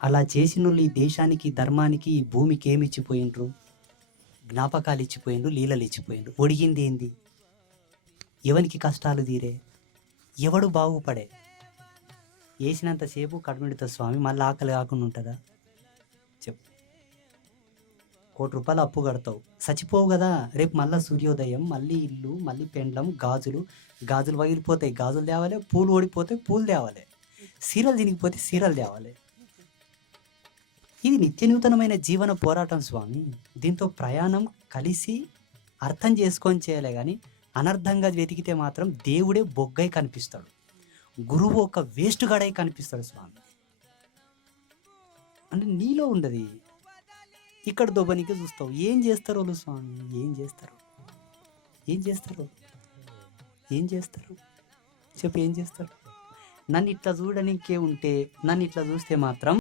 అలా చేసినోళ్ళు ఈ దేశానికి, ధర్మానికి, ఈ భూమికి ఏమిచ్చిపోయిండ్రు? జ్ఞాపకాలు ఇచ్చిపోయిండ్రు, లీలలు ఇచ్చిపోయిండ్రు. ఒడిగింది ఏంది? ఎవనికి కష్టాలు తీరే? ఎవడు బాగుపడే? ఏసినంతసేపు కడుపునిడుతా స్వామి, మళ్ళీ ఆకలి కాకుండా ఉంటుందా? చెప్పు. ₹1,00,00,000 అప్పు కడతావు, చచ్చిపోవు కదా. రేపు మళ్ళీ సూర్యోదయం, మళ్ళీ ఇల్లు, మళ్ళీ పెండ్లం, గాజులు. గాజులు పగిలిపోతాయి, గాజులు తేవాలి. పూలు ఓడిపోతాయి, పూలు తేవాలి. సీరలు తినిగిపోతే సీరలు తేవాలి. ఇది నిత్య నూతనమైన జీవన పోరాటం స్వామి. దీంతో ప్రయాణం కలిసి అర్థం చేసుకొని చేయాలి. కానీ అనర్థంగా వెతికితే మాత్రం దేవుడే బొగ్గై కనిపిస్తాడు, గురువు ఒక వేస్ట్ గాడై కనిపిస్తాడు స్వామి. అంటే నీలో ఉండదు, ఇక్కడ దొబ్బనికే చూస్తావు. ఏం చేస్తారు వాళ్ళు స్వామి? ఏం చేస్తారు? ఏం చేస్తారు? ఏం చేస్తారు? చెప్పు, ఏం చేస్తారు? నన్ను ఇట్లా చూడడానికే ఉంటే, నన్ను ఇట్లా చూస్తే మాత్రం